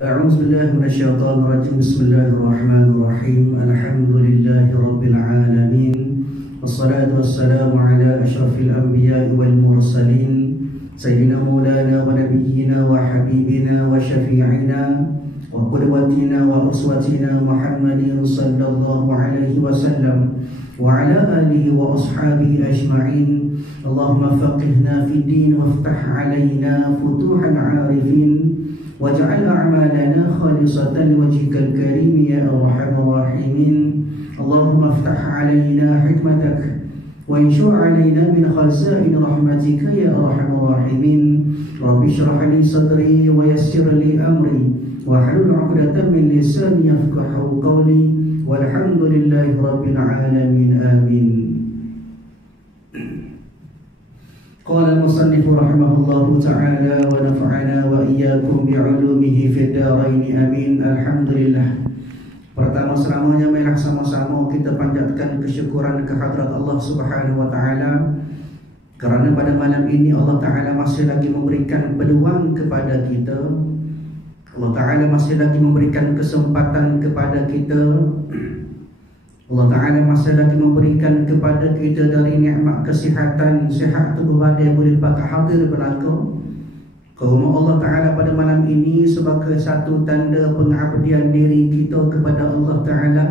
أعوذ بالله من الشيطان الرجيم. بسم الله الرحمن الرحيم. الحمد لله رب العالمين، والصلاة والسلام على أشرف الأنبياء والمرسلين، سيدنا مولانا ونبينا وحبيبنا وشفيعنا وقدوتنا وأسوتنا محمد صلى الله عليه وسلم وعلى آله وأصحابه أجمعين. اللهم فقهنا في الدين وافتح علينا فتوح العارفين، واجعل أعمالنا خالصة لوجهك الكريم يا أرحم الراحمين. اللهم افتح علينا حكمتك وانشر علينا من خزائن رحمتك يا أرحم الراحمين. رب اشرح لي صدري ويسر لي أمري واحلل عقدة من لساني يفقهوا قولي، والحمد لله رب العالمين. آمين. قال المصنف رحمه الله تعالى ونفعنا وإياكم بعلومه في الدارين آمين. Alhamdulillah. Pertama-selamanya marilah sama-sama kita panjatkan kesyukuran kehadrat Allah Subhanahu wa taala, kerana pada malam ini Allah taala masih lagi memberikan peluang kepada kita. Allah taala masih lagi memberikan kesempatan kepada kita. Allah Ta'ala masih lagi memberikan kepada kita dari nikmat kesihatan, sihat tubuh badan boleh pakai hadir berlaku ke rumah Allah Ta'ala pada malam ini sebagai satu tanda pengabdian diri kita kepada Allah Ta'ala,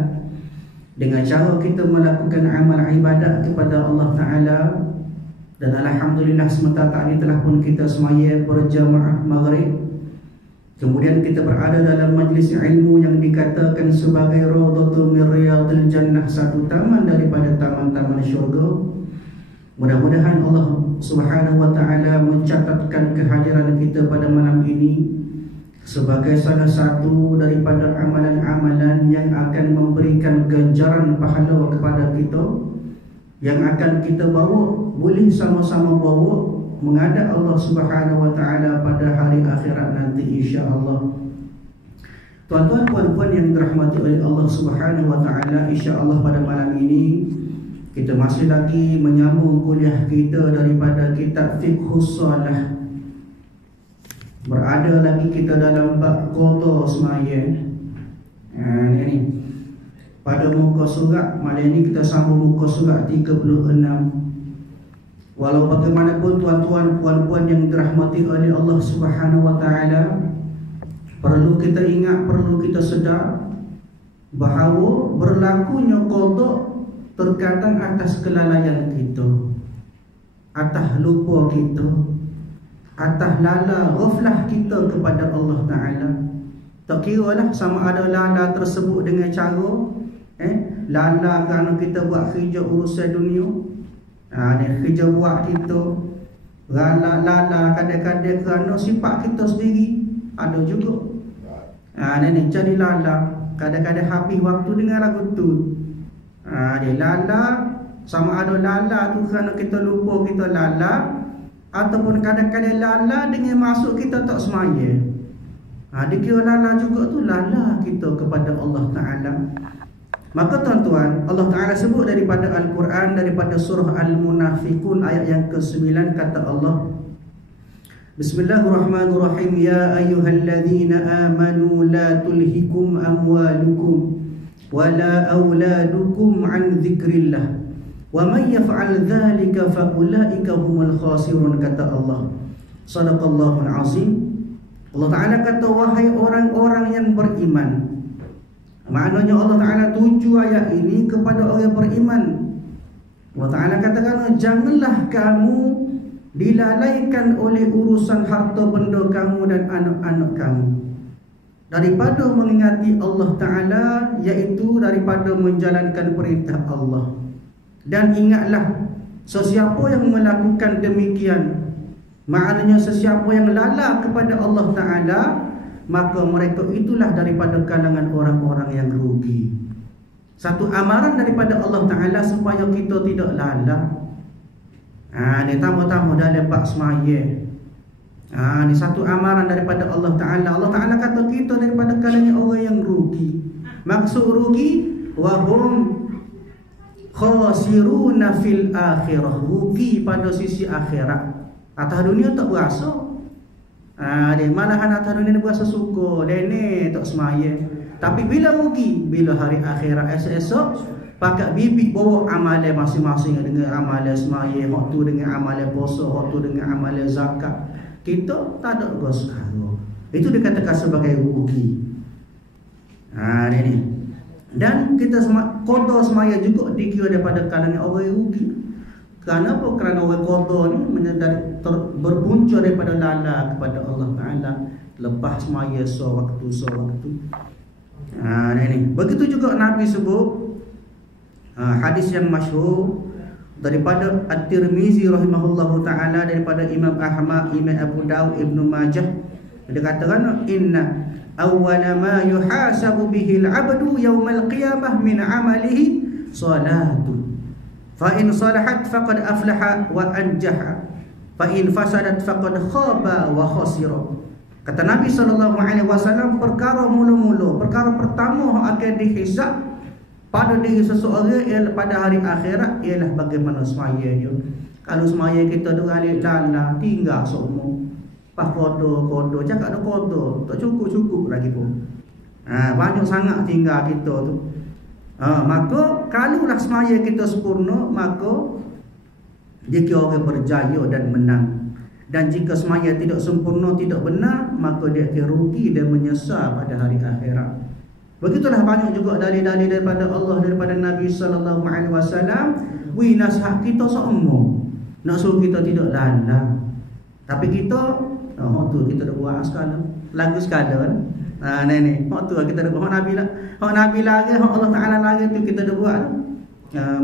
dengan cara kita melakukan amal ibadat kepada Allah Ta'ala. Dan Alhamdulillah sementara tadi telah pun kita semaya berjamaah maghrib. Kemudian kita berada dalam majlis ilmu yang dikatakan sebagai Rawdatul min Riyadil Jannah, satu taman daripada taman-taman syurga. Mudah-mudahan Allah Subhanahu wa taala mencatatkan kehadiran kita pada malam ini sebagai salah satu daripada amalan-amalan yang akan memberikan ganjaran pahala kepada kita, yang akan kita bawa, boleh sama-sama bawa menghadap Allah Subhanahu wa taala pada hari akhirat nanti insya-Allah. Tuan-tuan puan-puan yang dirahmati oleh Allah Subhanahu wa taala, insya-Allah pada malam ini kita masih lagi menyambung kuliah kita daripada kitab Fiqhus Shalah. Berada lagi kita dalam bab qada semaya. Ini pada muka surat malam ini kita sambung muka surat 36. Walau bagaimanapun tuan-tuan puan-puan yang dirahmati oleh Allah Subhanahu wa taala, perlu kita ingat, perlu kita sedar bahawa berlakunya qada terkadang atas kelalaian kita, atas lupa kita, atas lala ghaflah kita kepada Allah Taala. Tak kira lah sama ada lala tersebut dengan cara lala kerana kita buat kerja urusan dunia. Dia kerja buat kita lala kadang-kadang kerana sifat kita sendiri ada juga. Ni jadi lala, kadang-kadang habis waktu dengan lagu tu. Dia lala, sama ada lala tu kerana kita lupa kita lala, ataupun kadang-kadang lala dengan masuk kita tak semaya. Dia kira lala juga tu lala kita kepada Allah Ta'ala. Maka tuan-tuan, Allah Ta'ala sebut daripada Al-Quran, daripada surah Al-Munafiqun ayat yang ke-9, kata Allah, Bismillahirrahmanirrahim. Ya ayyuhalladzina amanu la tulhikum amwalukum wala auladukum an dzikrillah wa man yaf'al dzalika fa ulaika humul khasirun, kata Allah. Shadaqallahul azim. Allah Ta'ala kata, wahai orang-orang yang beriman. Maknanya Allah Ta'ala tuju ayat ini kepada orang beriman. Allah Ta'ala katakan, janganlah kamu dilalaikan oleh urusan harta benda kamu dan anak-anak kamu daripada mengingati Allah Ta'ala, iaitu daripada menjalankan perintah Allah. Dan ingatlah, sesiapa yang melakukan demikian, maknanya sesiapa yang lala kepada Allah Ta'ala, maka mereka itulah daripada kalangan orang-orang yang rugi. Satu amaran daripada Allah Ta'ala supaya kita tidak lala. Ini tambah-tambah dalam bab semaya. Ini satu amaran daripada Allah Ta'ala. Allah Ta'ala kata kita daripada kalangan orang yang rugi. Maksud rugi, wahum khasiruna fil akhirah, rugi pada sisi akhirat. Atas dunia tak berasa. Dia malahan atas dunia buat sesuka, dene tak semaya. Tapi bila rugi, bila hari akhirat esok-esok, pakat bibit bawa amalan masing-masing dengan amalan semaya, waktu dengan amalan puasa, waktu dengan amalan zakat. Kita tak ada sekarang. Itu dikatakan sebagai rugi. Ini. Dan kita qada semaya juga dikira daripada kalangan orang yang rugi. Kenapa? Kerana orang qada ni berpunca daripada lala kepada Allah Taala lepas semaya sewaktu. Ini. Begitu juga Nabi sebut hadis yang masyhur daripada At-Tirmizi rahimahullahu taala, daripada Imam Ahmad, Imam Abu Daud, Ibnu Majah. Dia katakan inna awwala ma yuhasabu bihi al-'abdu yawmal qiyamah min 'amalihi salatu. Fa in salahat faqad aflaha wa anjaha. Fa in fasadat faqad khaba wa khasira. Kata Nabi SAW, perkara mula-mula, perkara pertama yang akan dihisab pada diri seseorang ialah pada hari akhirat ialah bagaimana semaya dia. Kalau semaya kita dua kali lala, tinggal semua. Pas kodo, cakap ada kodo, tak cukup lagi pun. Banyak sangat tinggal kita tu. Maka kalaulah semaya kita sempurna, maka dia kira orang berjaya dan menang. Dan jika semaya tidak sempurna, tidak benar, maka dia akan rugi dan menyesal pada hari akhirat. Begitulah banyak juga dalil-dalil daripada Allah, daripada Nabi sallallahu alaihi wasallam, nasihat kita semua. Nak suruh kita tidak lala. Tapi kita tu kita dah buat sekala lagu sekala kan. Ni tu kita dah buat Nabi lagi, Allah Taala lagi tu kita dah buat.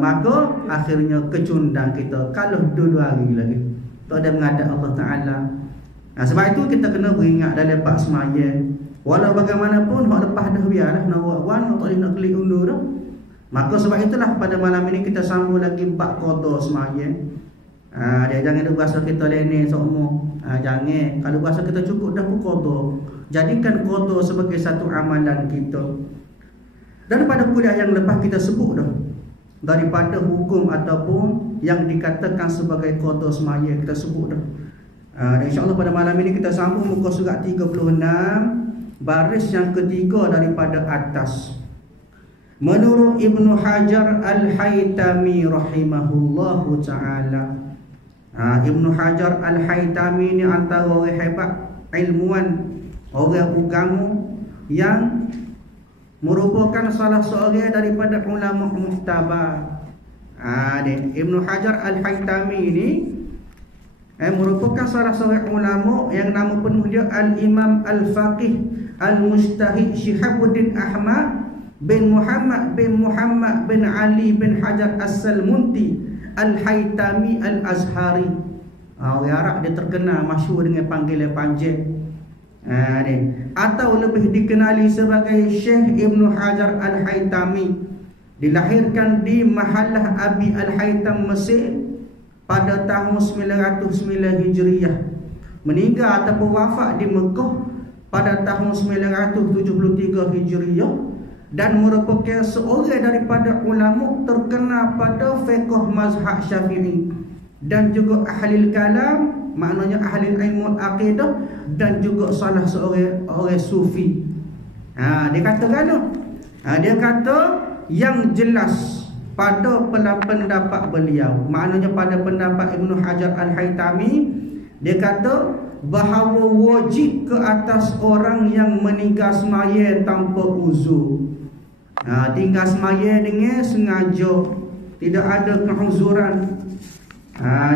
Maka akhirnya kecundang kita kalau dua hari lagi tak ada menghadap Allah Taala. Sebab itu kita kena beringat dalam bab semaya. Walau bagaimanapun hak lepas dah biarlah nak buat wan tak boleh nak klik undur dah. Maka sebab itulah pada malam ini kita sambung lagi bab qada semaya. Dia jangan ada rasa kita lene semua. Jangan. Kalau rasa kita cukup dah pun qada. Jadikan qada sebagai satu amalan kita. Dan pada kuliah yang lepas kita sebut dah daripada hukum ataupun yang dikatakan sebagai qada semaya kita sebut dah. Dan insya-Allah pada malam ini kita sambung muka surat 36 baris yang ketiga daripada atas. Menurut Ibnu Hajar Al-Haytami rahimahullahu taala, Ibnu Hajar Al-Haytami ni antara orang hebat ilmuwan, orang agama yang merupakan salah seorang daripada ulama muhtabar. Ibnu Hajar Al-Haytami ini merupakan salah seorang ulama yang nama penuh dia Al-Imam Al-Faqih Al-Mujtahid Syihabuddin Ahmad bin Muhammad bin Ali bin Hajar As-Salmunti Al-Haytami Al-Azhari. Orang Arab dia terkenal masyhur dengan panggilan panjang. Atau lebih dikenali sebagai Syekh Ibnu Hajar Al-Haytami. Dilahirkan di Mahallah Abi Al-Haytam Mesir pada tahun 909 Hijriah. Meninggal ataupun wafat di Mekah pada tahun 973 Hijriah. Dan merupakan seorang daripada ulama terkenal pada fiqh mazhab Syafi'i dan juga ahli kalam, maknanya ahli ilmu akidah, dan juga salah seorang orang sufi. Dia katakan dia kata yang jelas pada pendapat beliau, maknanya pada pendapat Ibnu Hajar Al-Haytami, dia kata bahawa wajib ke atas orang yang meninggal semaya tanpa uzur. Tinggal semaya dengan sengaja, tidak ada kehuzuran.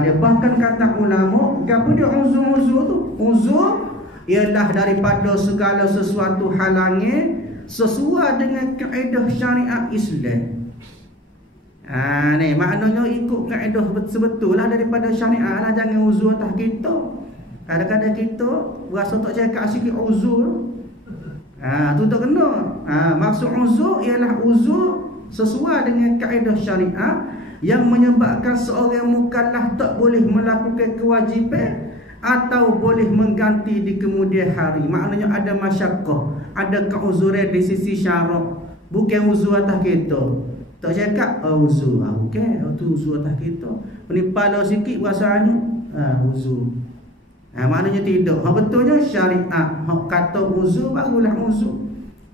Dia bahkan kata ulama, apa dia uzur tu? Uzur ialah daripada segala sesuatu halangan sesuai dengan kaedah syariat Islam. Ni maknanya ikut kaedah betul-betul lah daripada syariat lah. Jangan uzur atas kita. Kadang-kadang kita rasa tak cakap sikit uzur. Tu tak kena. Maksud uzur ialah uzur sesuai dengan kaedah syariat yang menyebabkan seorang mukallaf tak boleh melakukan kewajipan atau boleh mengganti di kemudian hari. Maknanya ada masyakkah, ada keuzuran di sisi syarak, bukan uzur atas kita. Tak cakap uzur, bukan tu uzur atas kita. Ni pala sikit rasanya uzur. Maknanya tidak. Betulnya syariat kata uzur barulah uzur.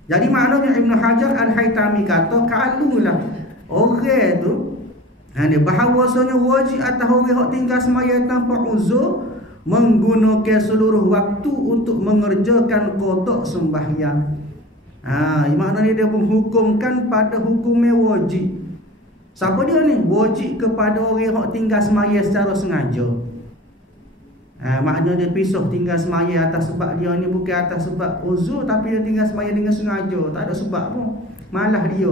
Jadi maknanya Ibn Hajar Al-Haytami kata kalulah orang tu dia bahawasanya wajib atas orang yang tinggal sembahyang tanpa uzur menggunakan seluruh waktu untuk mengerjakan qada sembahyang. Maknanya dia menghukumkan pada hukumnya wajib. Siapa dia ni? Wajib kepada orang yang tinggal sembahyang secara sengaja. Maknanya dia pisah tinggal semaya atas sebab dia ni bukan atas sebab uzur, tapi dia tinggal semaya dengan sengaja, tak ada sebab pun, malah dia.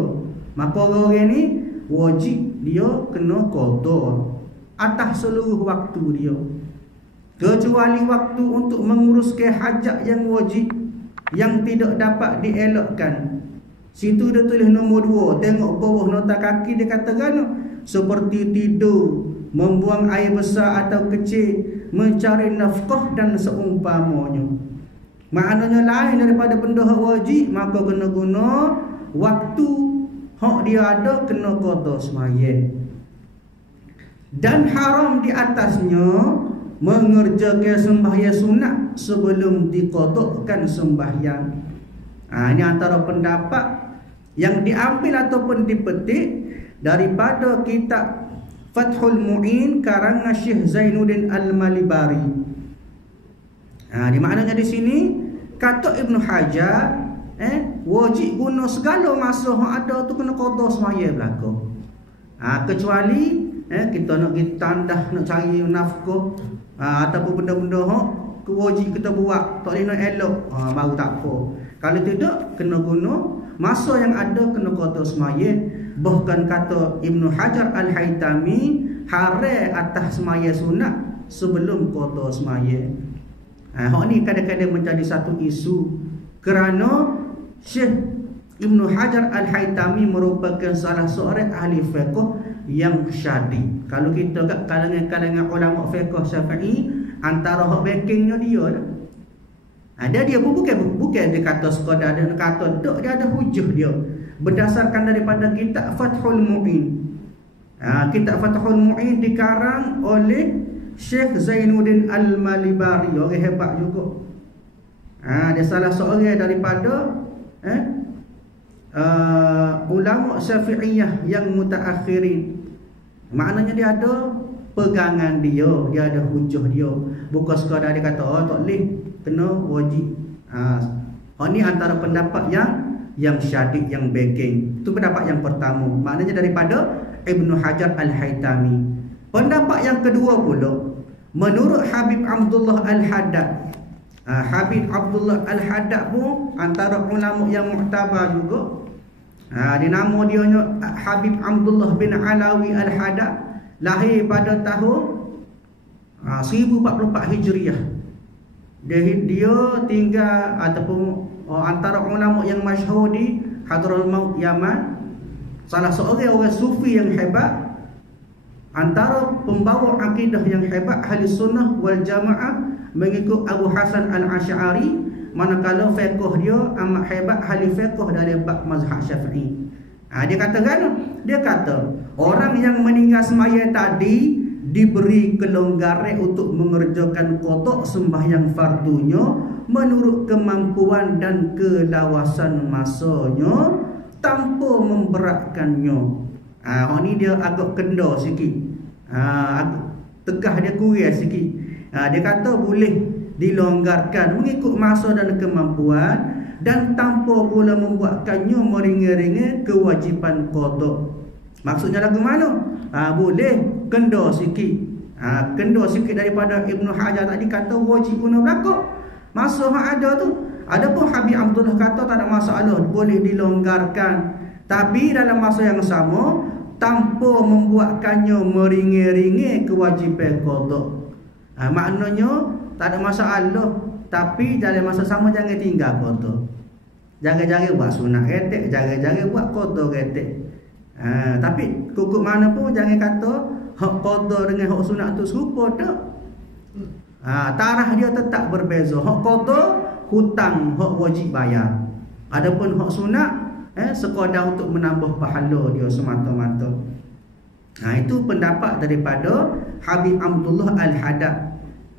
Maka orang ni wajib dia kena qada atas seluruh waktu dia, kecuali waktu untuk menguruskan hajat yang wajib yang tidak dapat dielakkan. Situ dia tulis nombor 2, tengok bawah nota kaki dia katakan seperti tidur, membuang air besar atau kecil, mencari nafkah dan seumpamanya. Maknanya lain daripada benda hak wajib, maka kena guna waktu hak dia ada kena qada sembahyang. Dan haram di atasnya mengerjakan sembahyang sunat sebelum diqadakan sembahyang. Ini antara pendapat yang diambil ataupun dipetik daripada kitab Fathul Mu'in karangan Syekh Zainuddin Al-Malibari. Di maknanya di sini kata Ibn Hajar wajib guna segala masa yang ada tu kena qada sembahyang belaka. Kecuali kita nak pergi tandah nak cari nafkah ataupun benda-benda hak wajib kita buat tak boleh nak elok baru tak apa. Kalau tidak kena guna masa yang ada kena qada sembahyang. Bahkan kata Ibn Hajar Al-Haytami haram atas sembahyang sunat sebelum qada sembahyang. Hak ni kadang-kadang menjadi satu isu kerana Syekh Ibn Hajar Al-Haytami merupakan salah seorang ahli fiqh yang syadid. Kalau kita kat kalangan ulama fiqh Syafi'i, antara hak backingnya dia lah. Dia pun bukan dia kata sekadar dia kata tak, dia ada hujah dia berdasarkan daripada kitab Fathul Mu'in. Kitab Fathul Mu'in dikarang oleh Syekh Zainuddin Al-Malibari, orang hebat juga. Dia salah seorang daripada ulama Syafi'iyah yang mutaakhirin. Maknanya dia ada pegangan dia ada hujah dia. Bukan sekadar dia kata tak boleh, kena wajib. Ini antara pendapat yang syadid, yang backing. Itu pendapat yang pertama, maknanya daripada Ibn Hajar Al-Haytami. Pendapat yang kedua pula menurut Habib Abdullah Al-Haddad. Habib Abdullah Al-Haddad pun antara ulama yang muktabar juga. Nama dia Habib Abdullah bin Alawi Al-Haddad, lahir pada tahun 1044 Hijriah. Dia tinggal ataupun antara ulama yang masyhur di Hadramaut Yaman. Salah seorang orang sufi yang hebat, antara pembawa akidah yang hebat ahli sunnah wal jamaah mengikut Abu Hasan Al-Asy'ari, manakala fiqh dia amat hebat, ahli fiqh dari bab mazhab Syafi'i. Dia kata orang yang meninggal sembahyang tadi diberi kelonggaran untuk mengerjakan qada sembahyang fardunya menurut kemampuan dan kelawasan masanya tanpa memberatkannya. Ni dia agak kenda sikit, tegah dia kurang sikit. Dia kata boleh dilonggarkan mengikut masa dan kemampuan dan tanpa pula membuatkannya meringan-ringan kewajipan qada. Maksudnya lagu mana? Boleh kenda sikit. Kenda sikit daripada Ibn Hajar tadi kata wajib guna belaka masa yang ada tu. Adapun Habib Abdullah kata tak ada masalah, boleh dilonggarkan, tapi dalam masa yang sama tanpa membuatkannya meringan-ringan kewajipan qada. Maknanya tak ada masalah, tapi dalam masa sama jangan tinggal qada. Jangan-jangan buat sunat retek, jangan-jangan buat qada retek. Tapi kukuk mana pun jangan kata hak qada dengan hak sunat tu serupa tak. Tarah dia tetap berbeza. Hak qada hutang, hak wajib bayar. Adapun hak sunat sekadar untuk menambah pahala dia semata-mata. Itu pendapat daripada Habib Abdullah Al-Haddad.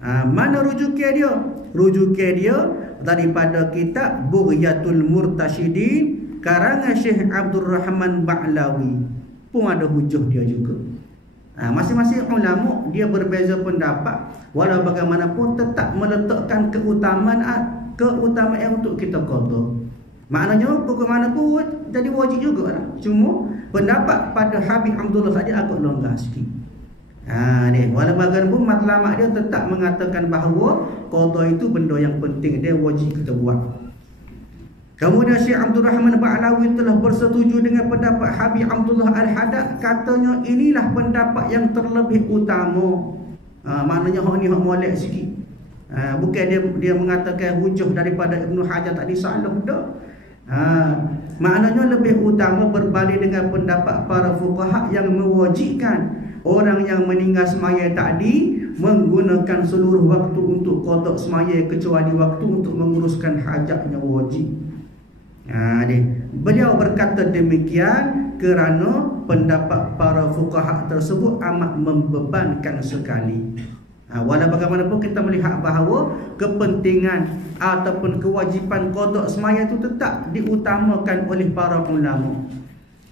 Mana rujukan dia? Rujukan dia daripada kitab Bughyatul Murtasyidin karangan Syekh Abdul Rahman Ba'lawi. Pun ada hujah dia juga. Masing-masing ulama dia berbeza pendapat, walau bagaimanapun tetap meletakkan keutamaan yang untuk kita qada. Maknanya pokok mana pun jadi wajib juga lah. Cuma pendapat pada Habib Abdullah tadi agak longgar sikit. Ni walau bagaimanapun matlamat dia tetap mengatakan bahawa qada itu benda yang penting, dia wajib kita buat. Kemudian Syekh Abdul Rahman Ba'lawi telah bersetuju dengan pendapat Habib Abdullah Al-Haddad. Katanya inilah pendapat yang terlebih utama. Maknanya hak ni hak molek sikit. Bukan dia mengatakan hujah daripada Ibnu Hajar tadi salah dah. Maknanya lebih utama berbalik dengan pendapat para fuqaha yang mewajibkan orang yang meninggal semaya tadi menggunakan seluruh waktu untuk qada semaya kecuali waktu untuk menguruskan hajatnya wajib. Beliau berkata demikian kerana pendapat para fuqaha tersebut amat membebankan sekali. Walau bagaimanapun kita melihat bahawa kepentingan ataupun kewajipan qada semaya itu tetap diutamakan oleh para ulama.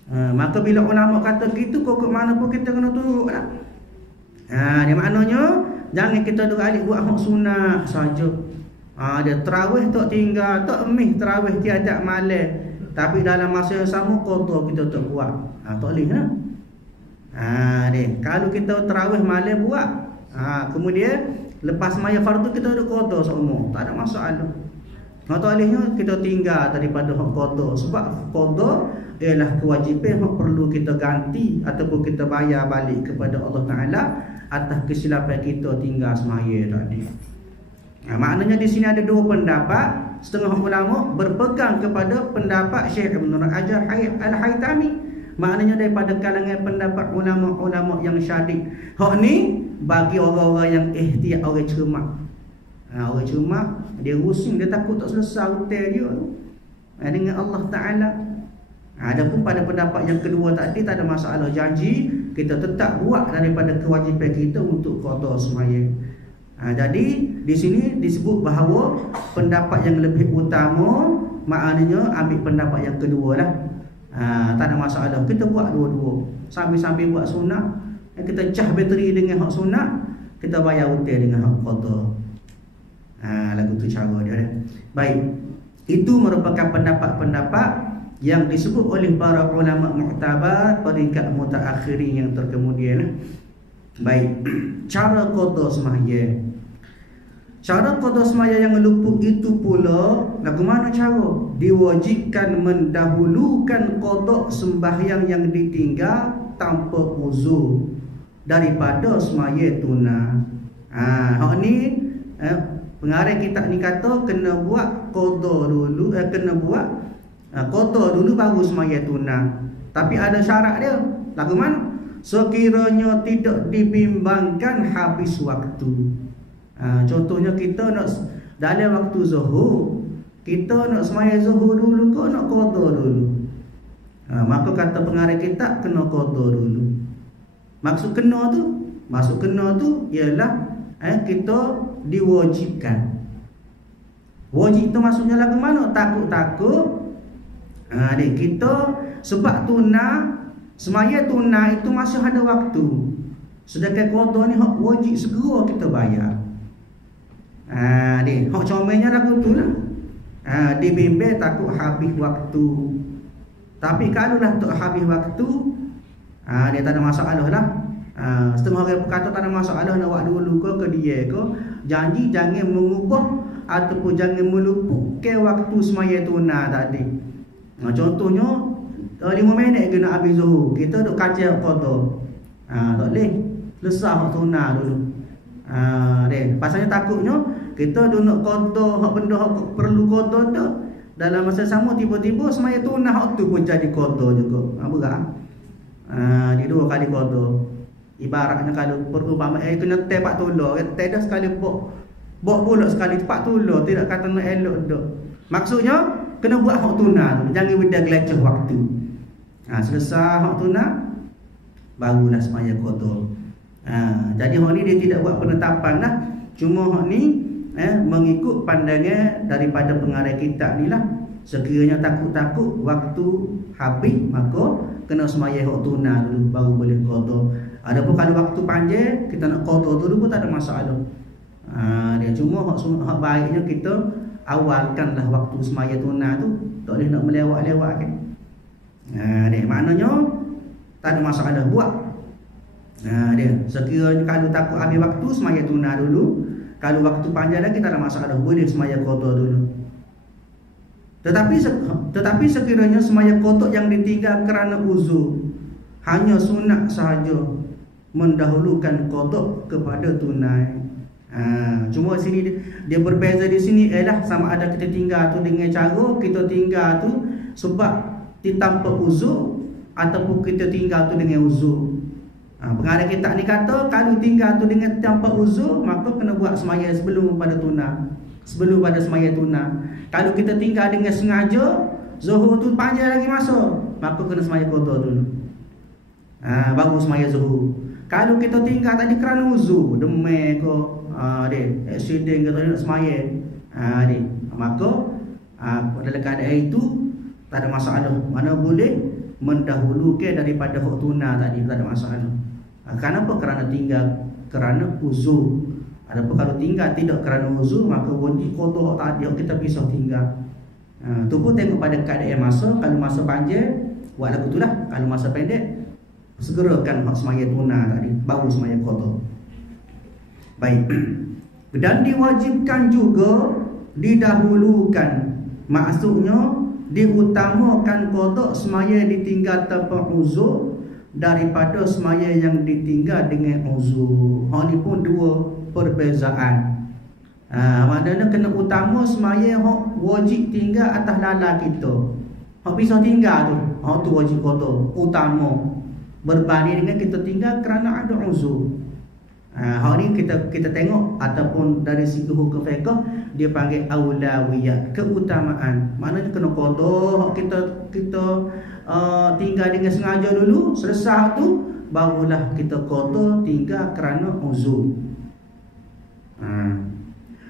Maka bila ulama kata gitu, kok mana pun kita kena turut lah. Dia maknanya jangan kita duk alik buat hak sunat saja. Dia tarawih tak tinggal, tak emih tarawih tiada malam, tapi dalam masa yang sama qada kita tak buat. Tak boleh lah. Kalau kita tarawih malam buat, kemudian lepas maya fardu kita ada qada semua, tak ada masalah. Tak bolehnya kita tinggal daripada hak qada, sebab qada ialah kewajipan yang perlu kita ganti ataupun kita bayar balik kepada Allah Ta'ala atas kesilapan kita tinggal semaya tadi. Maknanya di sini ada dua pendapat. Setengah ulama berpegang kepada pendapat Syekh Ibn Hajar Al-Haytami. Maknanya daripada kalangan pendapat ulama-ulama yang syadid. Hak ni bagi orang-orang yang ihtiyat, orang cermat. Orang cermat dia rusing, dia takut tak selesai hutang dia dengan Allah Ta'ala. Adapun pada pendapat yang kedua tadi tak ada masalah, janji kita tetap buat daripada kewajipan kita untuk qada semaya. Jadi di sini disebut bahawa pendapat yang lebih utama, maknanya ambil pendapat yang kedua lah. Tak ada masalah, kita buat dua-dua. Sambil-sambil buat sunat, kita cah bateri dengan hak sunat, kita bayar hutang dengan hak qada. Lagu tu cara dia. Baik, itu merupakan pendapat-pendapat yang disebut oleh para ulama mu'tabar peringkat mutaakhirin yang terkemudian. Baik, cara qada semaya. Cara qada semaya yang luput itu pula lagu mana cara? Diwajibkan mendahulukan qada sembahyang yang ditinggal tanpa uzur daripada semaya tunai. Hak ni pengarang kitab ni kata kena buat qada dulu, kena buat qada dulu baru semaya tunai. Tapi ada syarat dia. Lagu mana? Sekiranya tidak dibimbangkan habis waktu. Contohnya kita nak dalam waktu zuhur, kita nak semaya zuhur dulu ke nak qada dulu? Maka kata pengarang kitab kena qada dulu. Maksud kena tu ialah kita diwajibkan. Wajib tu maksudnya lagu mana? Takut-takut kita sebab tunai, semaya tunai itu masih ada waktu. Sedangkan qada ni hak wajib segera kita bayar. Hak comelnya lagu tu lah. Dibimbing takut habis waktu. Tapi kalau lah tak habis waktu, dia tak ada masalah lah. Setengah orang kata tak ada masalah nak buat dulu ke dia ke. Janji jangan mengubah ataupun jangan meluputkan waktu semaya tunai tadi. Contohnya 5 minit kena habis zuhur, kita duk kacau qada. Tak boleh. Selesai hak tunai dulu. Pasalnya takutnya kita duk nak qada hak benda hak perlu qada dah. Dalam masa sama tiba-tiba semaya tunai hak tu pun jadi qada juga. Berat. Di 2 kali qada. Ibaratnya kalau perumpamaan kena teh 4 tular, teh dah sekali bok pula sekali 4 tular, tidak kata nak elok dah. Maksudnya kena buat hak tunai tu, jangan benda geleceh waktu. Selesai hak tunai barulah semaya qada. Jadi hak ni dia tidak buat penetapan lah. Cuma hak ni mengikut pandangan daripada pengarang kitab ni lah. Sekiranya takut-takut waktu habis, maka kena sembahyang hak tunai dulu baru boleh qada. Adapun kalau waktu panjang kita nak qada dulu pun tak ada masalah. Dia cuma hak baiknya kita awalkanlah waktu sembahyang tunai tu, tak boleh nak melewat-lewat kan. Dia maknanya tak ada masalah buat. Dia sekiranya kalau takut habis waktu sembahyang tunai dulu, kalau waktu panjang lagi tak ada masalah, boleh sembahyang qada dulu. Tetapi sekiranya sembahyang qada yang ditinggal kerana uzur, hanya sunat sahaja, mendahulukan qada kepada tunai. Cuma sini dia berbeza di sini ialah sama ada kita tinggal tu dengan cara kita tinggal tu sebab tanpa uzur ataupun kita tinggal tu dengan uzur. Pengarang kitab ni kata kalau tinggal tu dengan tanpa uzur, maka kena buat sembahyang sebelum pada tunai, sebelum pada sembahyang tunai. Kalau kita tinggal dengan sengaja, zuhur tu panjang lagi masa, maka kena sembahyang qada dulu. Baru sembahyang zuhur. Kalau kita tinggal tadi kerana uzur, demam ke, accident ke, tak nak sembahyang, maka dalam keadaan itu tak ada masalah. Mana boleh mendahulukan daripada hak tunai tadi, tak ada masalah. Kenapa? Kerana tinggal kerana uzur. Adapun kalau tinggal tidak kerana uzur, maka wajib qada tadi kita pisah tinggal. Tu pun tengok pada keadaan masa. Kalau masa panjang, buat lagu itulah. Kalau masa pendek, segerakan hak sembahyang tunai tadi, baru sembahyang qada. Baik. Dan diwajibkan juga didahulukan, maksudnya diutamakan qada sembahyang ditinggal tanpa uzur daripada sembahyang yang ditinggal dengan uzur. Hal ni pun dua perbezaan. Maknanya kena utama sembahyang hak wajib tinggal atas lala kita. Hak pisah tinggal tu, hak tu wajib qada utama berbanding dengan kita tinggal kerana ada uzur. Hal ni kita tengok ataupun dari segi hukum fiqh dia panggil aulawiyat, keutamaan. Maknanya kena qada hak kita tinggal dengan sengaja dulu, selesai tu barulah kita qada tinggal kerana uzur.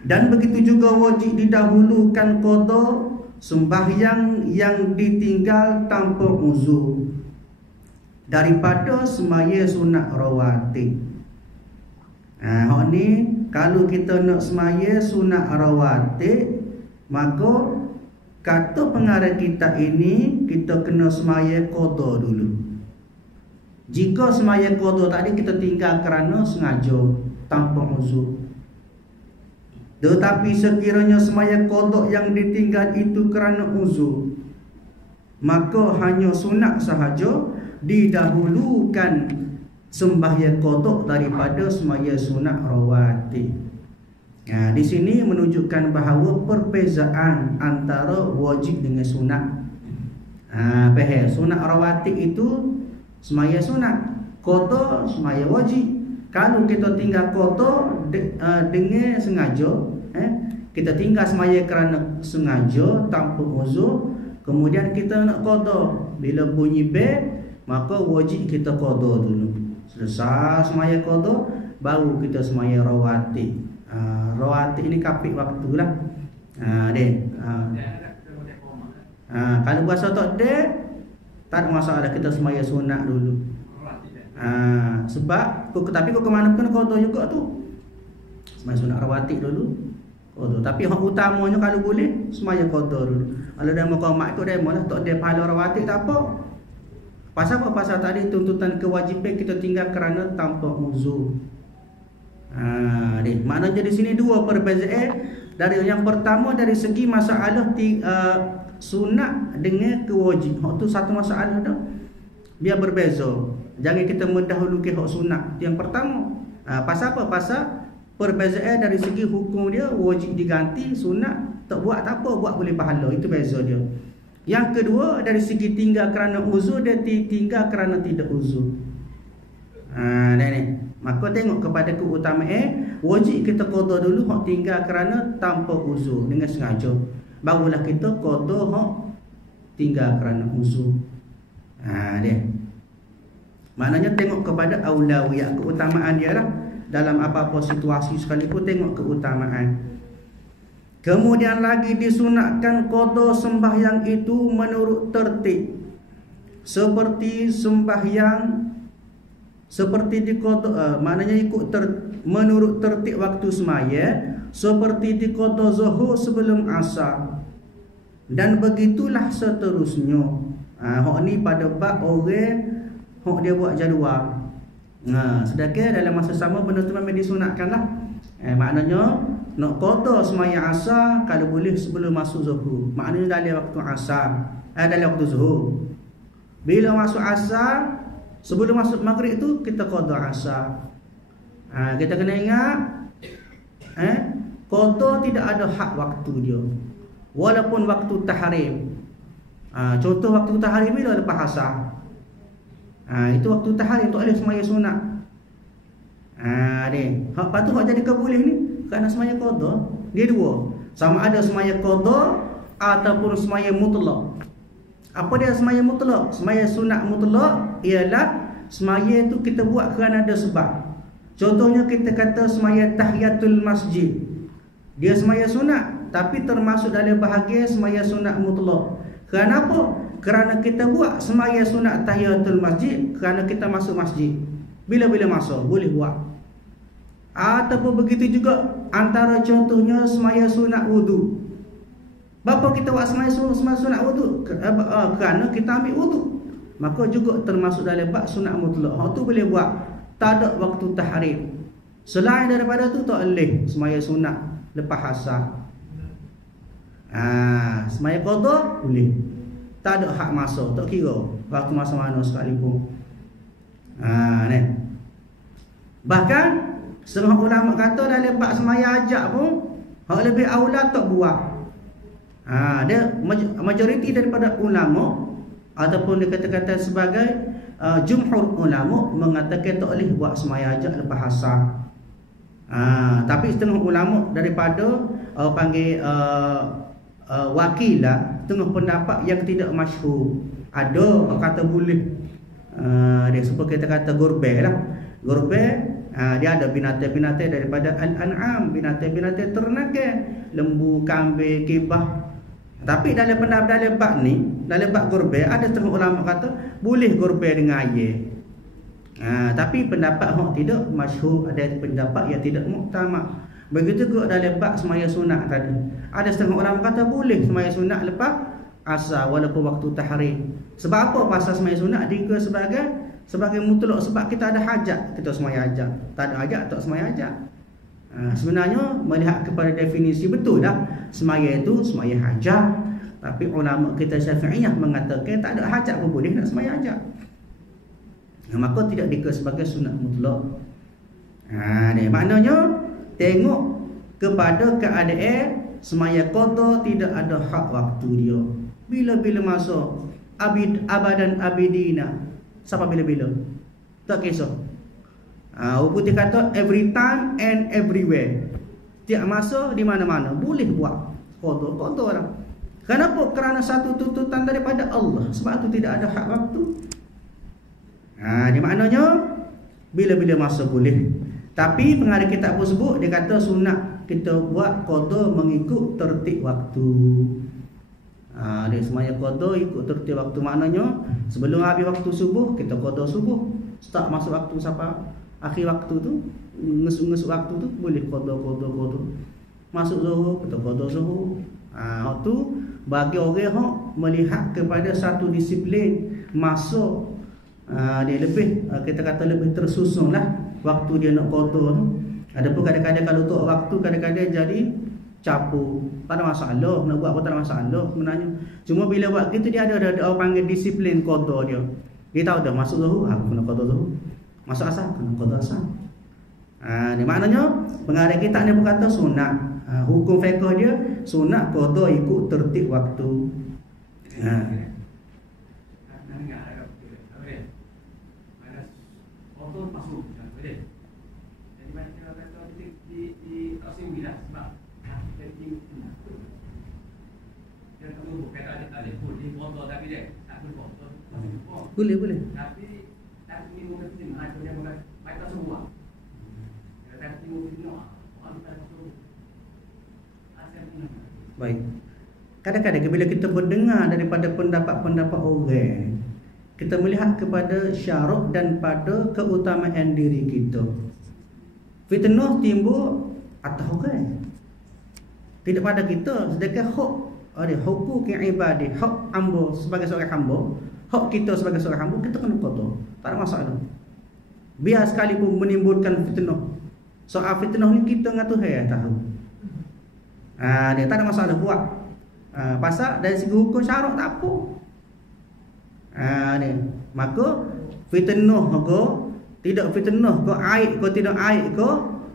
Dan begitu juga wajib didahulukan qada sembahyang yang ditinggal tanpa uzur daripada sembahyang sunat rawatib. Hak ni kalau kita nak sembahyang sunat rawatib, maka kata pengarang kitab ini kita kena sembahyang qada dulu. Jika sembahyang qada tadi kita tinggal kerana sengaja tanpa uzur. Tetapi sekiranya sembahyang qada yang ditinggal itu kerana uzur, maka hanya sunat sahaja, didahulukan sembahyang qada daripada sembahyang sunat rawatib. Di sini menunjukkan bahawa perbezaan antara wajib dengan sunat. Faham? Sunat rawatib itu sembahyang sunat, qada sembahyang wajib. Kalau kita tinggal qada dengan sengaja, kita tinggal sembahyang kerana sengaja tanpa uzur, kemudian kita nak qada, bila bunyi bel maka wajib kita qada dulu. Selesai sembahyang qada, baru kita sembahyang rawatib. Rawatib ini kapit waktulah. Kalau puasa tak ada, tak ada masalah, kita sembahyang sunat dulu. Sebab tapi kau ke mana kena qada juga tu. Sembahyang sunat rawatib dulu. Tapi hak utamanya kalau boleh sembahyang qada dulu. Kalau dah maqamat tu dah malah tak ada pahala rawatib tak apa. Pasal apa? Pasal tadi tuntutan kewajipan kita tinggal kerana tanpa uzur. Maknanya di sini dua perbezaan. Dari yang pertama dari segi masalah sunat dengan kewajib. Hak tu satu masalah dah. Biar berbeza. Jangan kita mendahulukan hak sunat. Yang pertama. Pasal apa? Pasal perbezaan dari segi hukum dia, wajib diganti, sunat tak buat tak apa, buat boleh pahala. Itu beza dia. Yang kedua dari segi tinggal kerana uzur, dia tinggal kerana tidak uzur. Maka tengok kepada keutamaan, wajib kita qada dulu hak tinggal kerana tanpa uzur dengan sengaja. Barulah kita qada hak tinggal kerana uzur. Dia. Maknanya tengok kepada aulawiyah, keutamaan dia lah. dalam apa-apa situasi sekalipun tengok keutamaan. Kemudian lagi disunatkan qada sembahyang itu menurut tertib. Seperti sembahyang seperti di qada maknanya ikut menurut tertib waktu semaya, seperti di qada zuhur sebelum asar. Dan begitulah seterusnya. Hak ni pada bab orang hak dia buat jadual. Sedangkan dalam masa sama benda tu memang disunatkanlah. Maknanya nak qada semaya asar kalau boleh sebelum masuk zuhur. Maknanya dalam waktu asar, dalam waktu zuhur. Bila masuk asar, sebelum masuk maghrib tu kita qada asar. Kita kena ingat qada tidak ada hak waktu dia. Walaupun waktu tahrim. Contoh waktu tahrim bila lepas asar. Itu waktu tahrim tak boleh semaya sunat. Hak patut hak jadi kabulih ni kerana semaya qada. Dia dua. Sama ada semaya qada ataupun semaya mutlak. Apa dia semaya mutlak? Semaya sunat mutlak ialah semaya tu kita buat kerana ada sebab. Contohnya kita kata semaya tahiyatul masjid. Dia semaya sunat tapi termasuk dalam bahagian semaya sunat mutlak. Kerana apa? Kerana kita buat semaya sunat tahiyatul masjid kerana kita masuk masjid. Bila-bila masuk boleh buat. Ataupun begitu juga antara contohnya semaya sunat wudu. Bapa kita buat semaya sunat wudu kerana kita ambil wudu. Maka juga termasuk dalam bab sunat mutlak. Hak tu boleh buat. Tak ada waktu tahrim. Selain daripada tu tak boleh semaya sunat lepas asar. Semaya qada boleh. Tak ada hak masuk, tak kira waktu masa mana sekalipun. Ni. Bahkan setengah ulama kata dalam bab semaya ajak pun hak lebih aula tak buat. Dia majoriti daripada ulama ataupun dia kata-kata sebagai jumhur ulama mengatakan tak boleh buat semaya ajak lepas asar. Tapi setengah ulama daripada panggil wakilah tengah pendapat yang tidak masyhur. Ada kata boleh. Dia sebut kita kata gurbe lah. Gurbe dia ada binatang-binatang daripada al-an'am, binatang-binatang ternakan, lembu, kambing, kibah. Tapi dalam pendapat dalam bab ni, dalam bab gurbe ada setengah ulama kata boleh gurbe dengan air. Tapi pendapat hak tidak masyhur, ada pendapat yang tidak muktamad. Begitu juga dalam bab semaya sunat tadi. Ada setengah ulama kata boleh semaya sunat lepas asar walaupun waktu tahrim. Sebab apa pasal semaya sunat dikira sebagai mutlak? Sebab kita ada hajat kita semaya hajat. Tak ada hajat tak semaya hajat. Sebenarnya melihat kepada definisi betul dah semaya itu semaya hajat. Tapi ulama kita Syafi'iyah mengatakan tak ada hajat pun boleh nak semaya hajat. Maka tidak dikira sebagai sunat mutlak. Ni maknanya tengok kepada keadaan semaya qada tidak ada hak waktu dia. Bila-bila masuk abadan abidina. Sampai bila-bila. Tak kisah. Putih kata every time and everywhere. Tiap masa di mana-mana boleh buat qada orang. Kenapa? Kerana satu tuntutan daripada Allah. Sebab tu tidak ada hak waktu. Dia maknanya bila-bila masa boleh. Tapi pengarang kitab pun sebut, dia kata sunat kita buat qada mengikut tertib waktu. Dia semaya qada ikut tertib waktu. Maknanya sebelum habis waktu subuh kita qada subuh. Start masuk waktu sampai akhir waktu tu, ngesuk waktu tu boleh qada. Masuk zuhur kita qada zuhur. Hak tu bagi orang hak melihat kepada satu disiplin masuk dia lebih kita kata lebih tersusun lah waktu dia nak qada tu. Adapun kadang-kadang kalau untuk waktu kadang-kadang jadi campur. Tak ada masalah, nak buat apa tak ada masalah sebenarnya. Cuma bila buat gitu dia ada orang panggil disiplin qada dia. Dia tahu dah masuk zuhur aku kena qada zuhur. Masuk asar kena qada asar. Ni maknanya pengarang kitab ni berkata sunat. Hukum fiqh dia sunat qada ikut tertib waktu. Boleh. Tapi ni bukan tim, hanya bukan baca semua. Baik. Kadang-kadang bila kita mendengar daripada pendapat-pendapat orang, kita melihat kepada syarat dan pada keutamaan diri kita. Fitnah timbul atas orang, tidak pada kita. Sedangkan hak ada hukuk ibadi, hak hamba sebagai seorang hamba, hak kita sebagai seorang hamba, kita kena kotor. Tak ada masalah. Biar sekalipun menimbulkan fitnah. Soal fitnah ni kita dengan Tuhan yang tahu. Dia tak ada masalah buat. Pasal dari segi hukum syarak tak apa. Ni. Maka fitnah ke tidak fitnah ke aib ke tidak aib ke,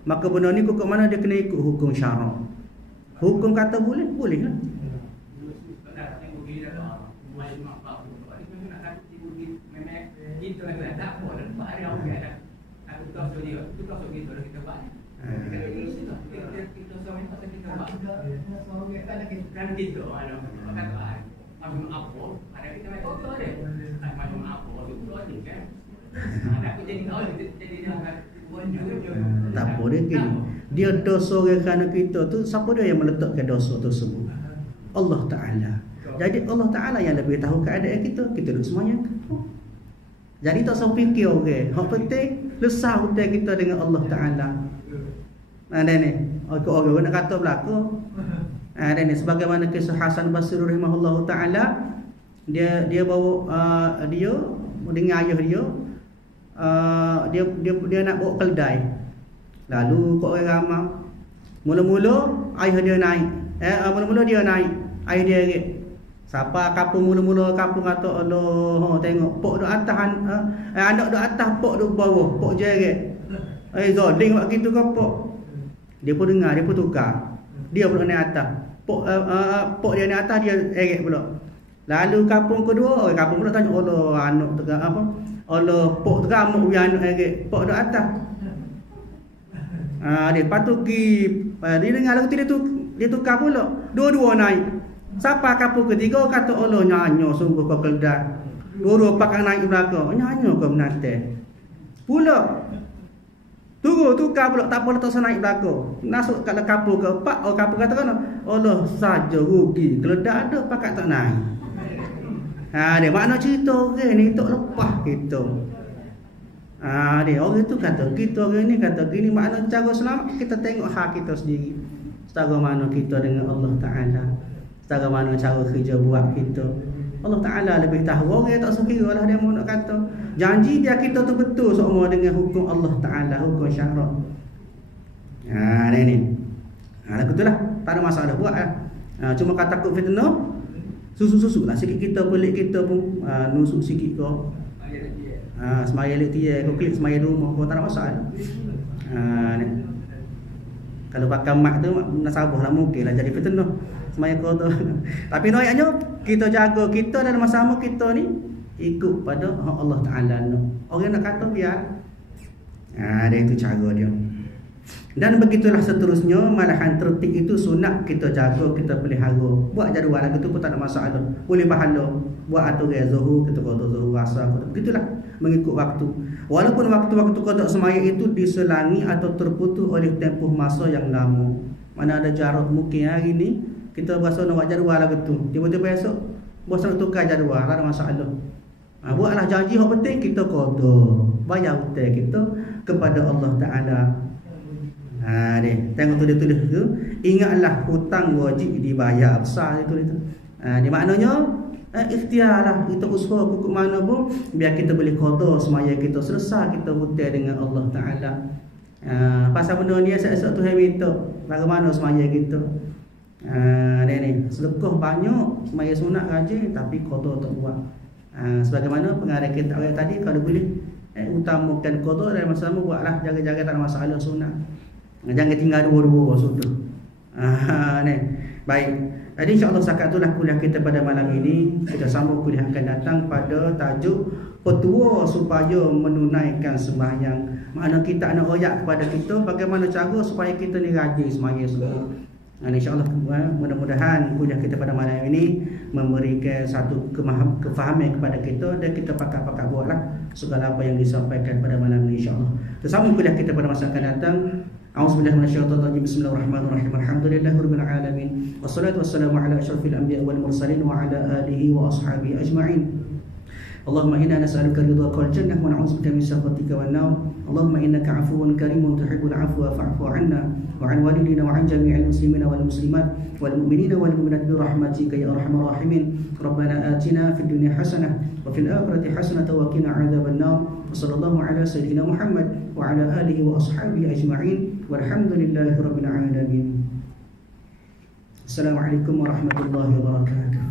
maka benda ni kok mana dia kena ikut hukum syarak. Hukum kata boleh, boleh lah. Kan gitu, macam apa? Ada kita macam apa deh? Macam apa? Itu aja kan? Ada aku jadi kau jadi jangan tak boleh gini. Dia dosa kerana kita tu, siapa dia yang meletakkan dosa tersebut? Allah Ta'ala. Jadi Allah Ta'ala yang lebih tahu keadaan kita. Kita duduk semuanya. Jadi tak usah fikir orang. Hak penting lesah hutang kita dengan Allah Ta'ala. Ni. Orang nak kata belaka. Dan sebagaimana kisah Hasan Basri rahimahullahu taala, dia bawa dia dengan ayah dia nak bawa keldai. Lalu kok orang ramai. Mula-mula ayah dia naik. Mula-mula dia naik. Ayah dia rik. Siapa kapung mula-mula kapung kata Allah, tengok pok duk atas anak duk atas, pok duk bawah, pok jerit. Zoling buat gitu ke pok? Dia pun dengar, dia pun tukar. Dia pula naik atas. Pok dia naik atas, dia eret pula. Lalu kapung kedua, kapung pula tanya, Allah anak tegak apa? Allah pok tegak amuk biar anak eret. Pok duk atas. Dia patut dia dengar lagu dia tukar pula. Dua-dua naik. Siapa kapung ketiga kata Allah nyanyo sungguh kau keledai. Dua-dua pakai naik belakang. Nyanyo kau menantai. Pula tunggu tukar pula, tak boleh tak usah naik belakang. Masuk kat kapur ke pak, kapur kata kan Allah saja rugi, keledai ada pakat tak naik. Dia makna cerita orang ni tak lepas kita. Dia orang tu kata kita orang ni kata gini, makna cara selamat kita tengok hak kita sendiri. Setara mana kita dengan Allah Ta'ala, setara mana cara kerja buat kita. Allah Ta'ala lebih tahu. Orang tak sekira lah dia mau nak kata. Janji dia kita tu betul semua dengan hukum Allah Ta'ala, hukum syarak. Ni. Lagu tu lah. Tak ada masalah buat lah. Cuma kata takut fitnah, susu-susu lah sikit kita, pelik kita pun nusuk sikit kau. Semaya lek dia, kau klik semaya di rumah, kau tak ada masalah. Ni. Kalau pakai mak tu, nasabah lah mungkin lah jadi fitnah. Semaya kau tu. Tapi noyaknya kita jaga kita dan sama kita ni ikut pada Allah Ta'ala. Orang nak kata biar. Dia itu cara dia. Dan begitulah seterusnya. Malahan tertib itu sunat kita jaga, kita pelihara. Buat jadual lagu tu pun tak ada masalah. Boleh pahala. Buat aturan zuhur, kita qada zuhur, asar. Begitulah mengikut waktu. Walaupun waktu-waktu qada semaya itu diselangi atau terputus oleh tempoh masa yang lama. Mana ada jarak mungkin hari ni kita berasa nak buat jadual lagu tu, tiba-tiba esok berasa nak tukar jadual, tak ada masalah. Buatlah janji yang penting kita qada, bayar hutang kita kepada Allah Ta'ala. Tengok tu dia tulis tu, ingatlah hutang wajib dibayar, besar itu. Dia maknanya ikhtiarlah kita usaha pokok mana pun biar kita boleh qada semaya kita selesai kita hutang dengan Allah Ta'ala. Pasal benda ni esok-esok Tuhan minta bagaimana semaya kita. Ni sedekah banyak, semaya sunat rajin tapi qada tak buat. Sebagaimana pengarang kitab ayat tadi, kalau boleh utamakan qada dan masa-masa buatlah, jaga-jaga tak ada masalah sunat. Jangan tinggal dua-dua sudah. Ni. Baik. Jadi insya-Allah setakat itulah kuliah kita pada malam ini. Kita sambung kuliah akan datang pada tajuk petua supaya menunaikan sembahyang. Makna kita nak royak kepada kita bagaimana cara supaya kita ni rajin sembahyang semua. InsyaAllah mudah-mudahan kuliah kita pada malam ini memberikan satu kefahaman kepada kita dan kita pakar-pakar buatlah segala apa yang disampaikan pada malam ini insyaAllah. Tersambung kuliah kita pada masa akan datang. A'udzubillahi minasyaitonir rajim. Bismillahirrahmanirrahim. Alhamdulillahirabbil alamin. Wassalatu wassalamu ala asyrafil anbiya'i wal mursalin wa ala alihi wa ashabihi ajma'in. Allahumma inna nas'aluka ridhaka wal jannah wa na'udzubika min sakhatika wan nar. Allahumma innaka 'afuwun karimun tuhibbul 'afwa fa'fu 'anna wa 'an walidina wa 'an jami'il muslimina wal muslimat wal mu'minina wal mu'minat bi rahmatika ya arhamar rahimin. Rabbana atina fid dunya hasanah wa fil akhirati hasanah wa qina 'adzaban nar. Wassallallahu ala sayyidina Muhammad wa ala alihi wa ashabihi ajma'in. Walhamdulillahi rabbil alamin. Assalamualaikum warahmatullahi wabarakatuh.